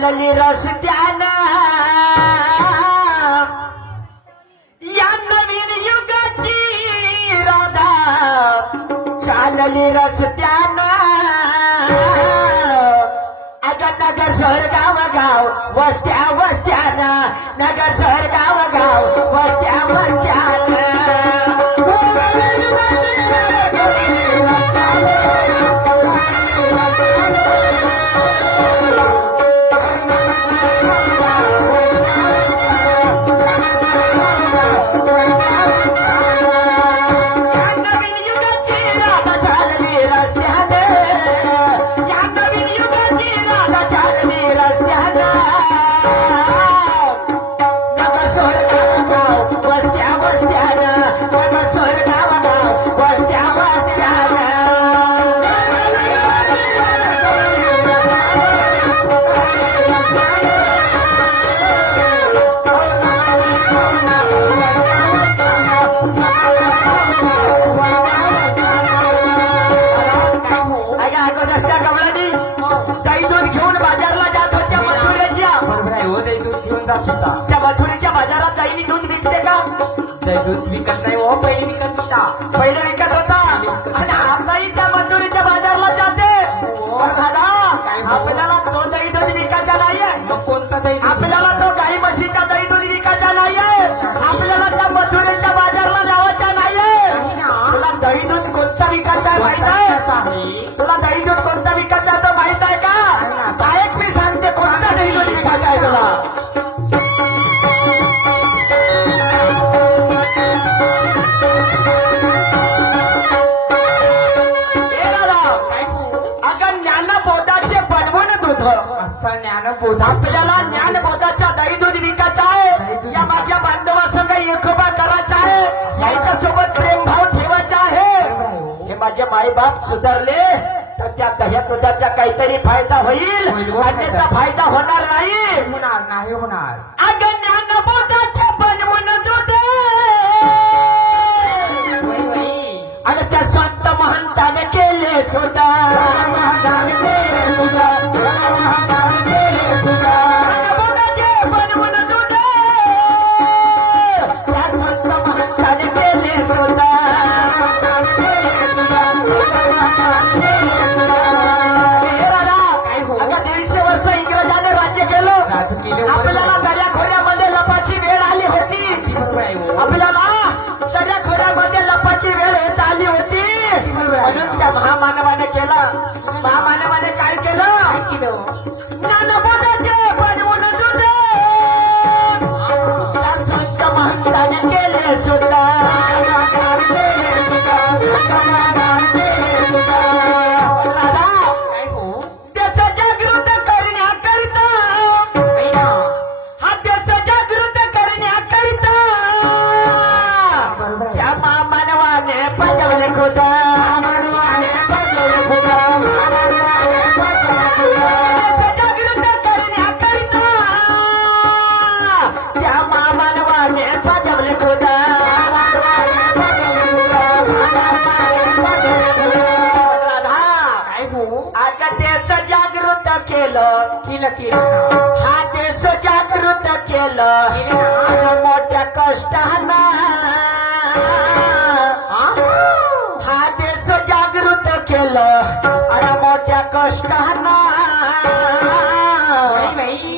चालली रस्त्यानं या नवीन युगाची राधा चालली रस्त्यानं अगं नगर शहर गाव वस्त्या वस्त्यानं नगर शहर गाव वस्त्या वस्त्यानं त्या मथुरेच्या बाजारात गाईनी दूध विकते का? दूध विकत नाही हो, पहिले विकत होता. पहिले विकत होता आणि आताही त्या मथुरेच्या बाजारला जाते. दादा आपल्याला तो दही दूध विकायचा नाहीये. मग कोणता दही? आपल्याला तो गाई म्हशीचा दही दूध विकायचा नाहीये. आपल्याला त्या मथुरेच्या बाजारला जावायचा नाहीये. तुला दही दूध कोणता विकायचा आहे माहित आहे? तुला दही दूध कोणता विकायचा तो माहित आहे का? काय मी सांगते कोणता दही दूध विकायचा आहे तुला. आपल्याला ज्ञानबोधाच्या दही दूध विकायचा आहे. या माझ्या बांधवासंग एकोपा करायचा आहे. याच्यासोबत प्रेमभाव ठेवायचा आहे. हे माझे माईबाप सुधारले तर त्या दह्या दुधाचा काहीतरी फायदा होईल. अन्यथा फायदा होणार नाही. नाही होणार. अगं ज्ञानबोधाचे बनवून दूध आणि त्या संत महंताने केले सुद्धा आपल्याला दर्याखोऱ्यामध्ये लपाची वेळ आली होती. आपल्याला दर्याखोऱ्यामध्ये लपाची वेळ येत आली होती. म्हणून त्या महामानवाने केलं. महामानवाने काय केलं? ज्ञानबोधाचे बनवून दूध त्या संत महंताने केले सुद्धा. हा देश जागृत केलं मोठ्या कष्टानं. हा देश जागृत केलं आणि मोठ्या कष्टानं.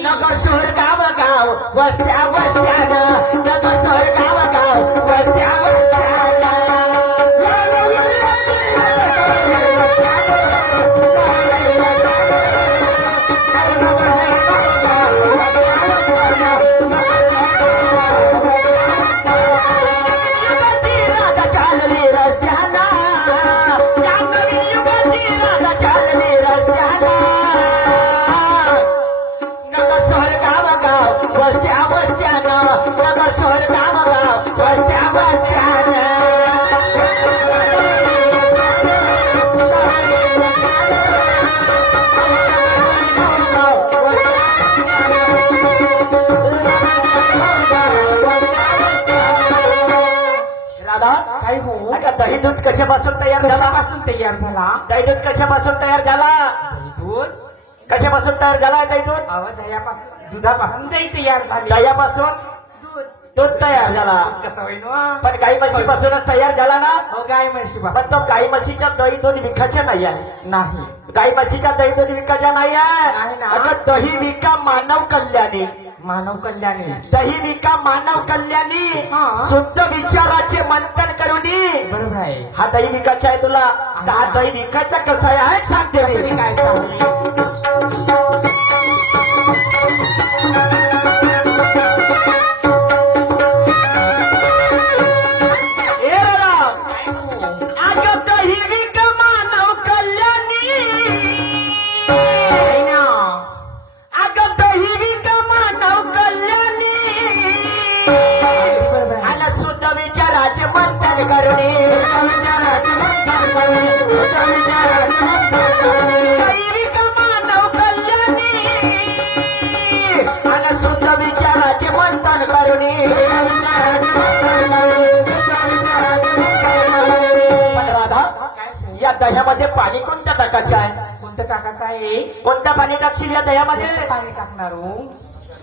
नगर शहर गाव वस्त्या वस्त्यानं नगर शहर गाव वस्त्या वस्त्यानं. दही दूध कशापासून तयार झाला? पासून तयार झाला. दही दूध कशापासून तयार झाला? दूध कशापासून तयार झाला आहे इथून? अहो दह्यापासून दुधापासून दही तयार झाली. दह्यापासून दूध दूध तयार झाला. कसं होईल वा? पण गाई म्हशीपासूनच तयार झाला ना. हो गाय म्हशीपासून पण तो गाई म्हशीच्या दही दूध विकायचे नाही आहे. नाही. गाई म्हशीच्या दही दूध विकायच्या नाही आहे. नाही ना. अगं दही विका मानव कल्याणी. मानव कल्याणी. दही विका मानव कल्याणी. हा. शुद्ध विचाराचे मंथन करून बरोबर आहे. हा दही विकायचा आहे तुला. तर हा दही विकायचा कसा आहे सांगते कसं मी. विकायचं? ए राम, अगं दही विका मानव कल्याणी. आहे ना. अगं दही विका मानव कल्याणी. बरोबर आहे. आणि शुद्ध विचाराचे मंथन करणे. दैविक मानव कल्याणी आणि शुद्ध विचाराचे मंथन करणे. पण राधा, काय? या दह्यामध्ये पाणी कोणत्या टाकायचं आहे? कोणतं टाकायचं आहे? कोणतं पाणी टाकशील या दह्यामध्ये? पाणी टाकणार हो.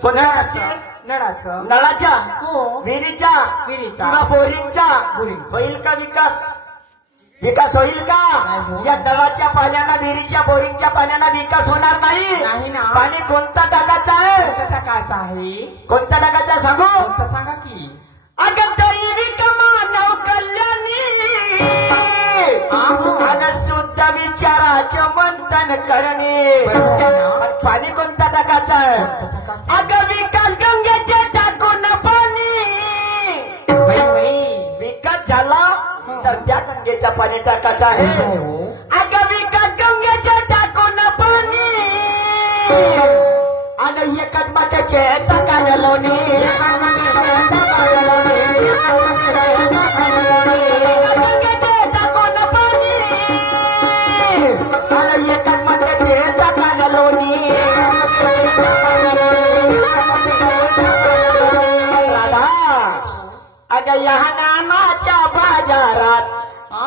कोणत्या टाकशील? नळाचं. नळाच्या, हो. विहिरीच्या विहिरीचा. किंवा बोरिंगच्या? बोरिंग. होईल का विकास? विकास होईल का? नाही. या नळाच्या पाण्यानं, विहिरीच्या, बोरिंगच्या पाण्यानं विकास होणार नाही नाही. ना. पाणी कोणतं टाकायचं आहे? कोणतं टाकायचं आहे? कोणतं टाकायचं आहे सांगू? कोणतं सांगा की. अगं दैविक मानव कल्याणी आणि शुद्ध विचाराचं मंथन करणे. बरोबर आहे ना. पण पाणी कोणतं टाकायचं आहे? अगं विकास गंगेचे टाकून पाणी. बाई, बाई. विकास झाला तर त्या गंगेचं पाणी टाकायचं आहे आहे. हो. अगं विकास गंगेचे टाकून पाणी आणि एकच मात्याचे टाकायला लोणी. गंगेचे टाकून पाणी आणि एकच मात्याचे टाकायला लोणी. राधा, अगं या नानाच्या बाजारात, हा?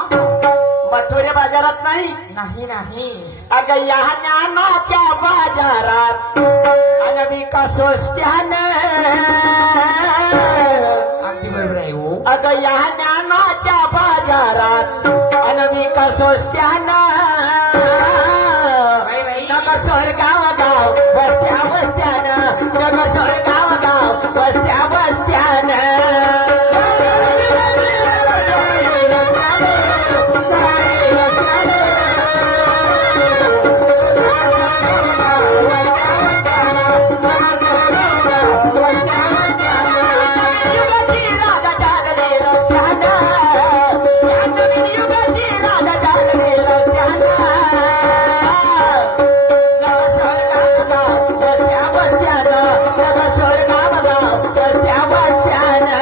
मथुरे बाजारात नाही, नाही नाही. अगं या ज्ञानाच्या बाजारात अनविका स्वस्त्यानं. अगदी बरोबर आहे हो. अगं या ज्ञानाच्या बाजारात अनविका स्वस्त्यानं. बाई, बाई. नग स्वर्गाव गाव बसत्या बसत्यानं. नग स्वर्गाव गाव बसत्या बसत्यानं. युगाची राधा जागले रस्त्यानं. युगाची राधा जागले रस्त्यानं. नग स्वर्गाव गाव बसत्या बसत्यानं. नग स्वर्गाव गाव बसत्या बसत्यानं.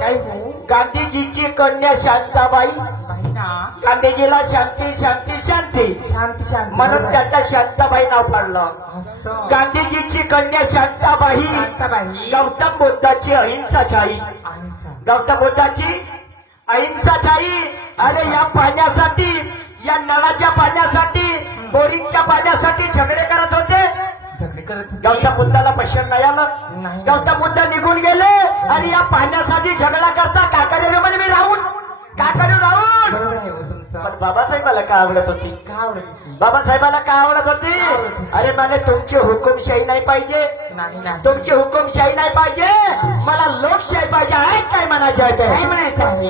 काय हो? गांधीजीची कन्या शांताबाई. बाई ना. गांधीजीला शांती शांती शांती शांत शांत. म्हणून बरोबर आहे. त्याचा शांताबाई नाव पडलं. असं. गांधीजीची कन्या शांताबाई शांताबाई. गौतम बुद्धाची अहिंसाचाई. अहिंसा. गौतम बुद्धाची अहिंसाचाई. अरे या पाण्यासाठी, या नळाच्या पाण्यासाठी, बोरिंगच्या पाण्यासाठी झगडे करत होते. झगडे करत होते. गौतम बुद्धाला पश्चिम नाही आलं. नाही. गौतम बुद्ध निघून गेले आणि या पाण्यासाठी झगडा करता काकाने म्हणे मी राहून, काकाने राहून. बरोबर आहे हो तुमचं. पण बाबासाहेबाला का आवडत होती? का आवडत होती? बाबासाहेबाला का आवडत होती? अरे मला तुमची हुकुमशाही नाही पाहिजे, नाही नाही. तुमची हुकुमशाही नाही पाहिजे, मला लोकशाही पाहिजे. आहे काय म्हणायचं आहे काय ते? म्हणायचं आहे?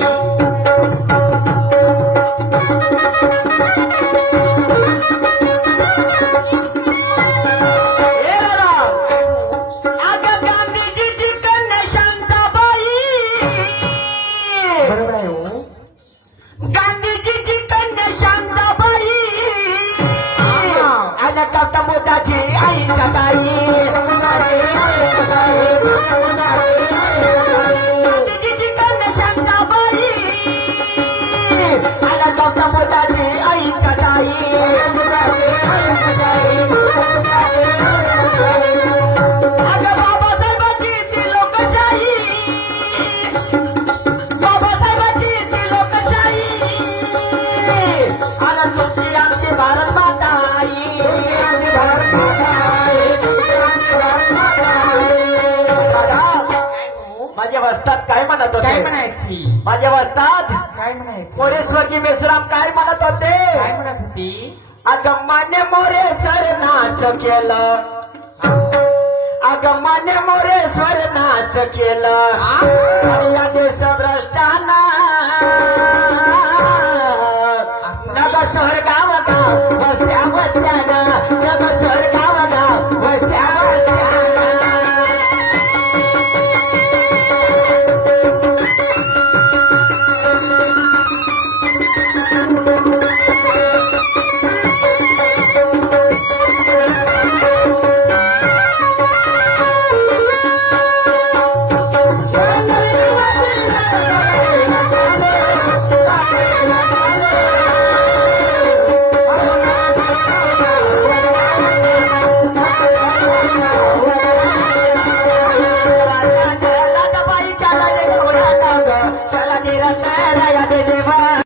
हे राम, अगं गांधीजीची कन्या शांताबाई. बरोबर आहे हो. गांधीजीची कन्या शांताबाई आणि गौतम बुद्धाची अहिंसाचाई. गांधीजीची कन्या शांताबाई आणि गौतम बुद्धाची अहिंसाचाई. वस्ताद काय म्हणत काय होते म्हणायची माझे वस्ताद काय म्हणायची मोरेश्वरजी मेश्राम काय म्हणत होते काय म्हणत होती अगमान्य मोरेश्वर नाच केलं अगमान्य मोरेश्वर नाच केलं आणि या देशभ्रष्टांना नग स्वर्गाव का बसत्या बसत्यानं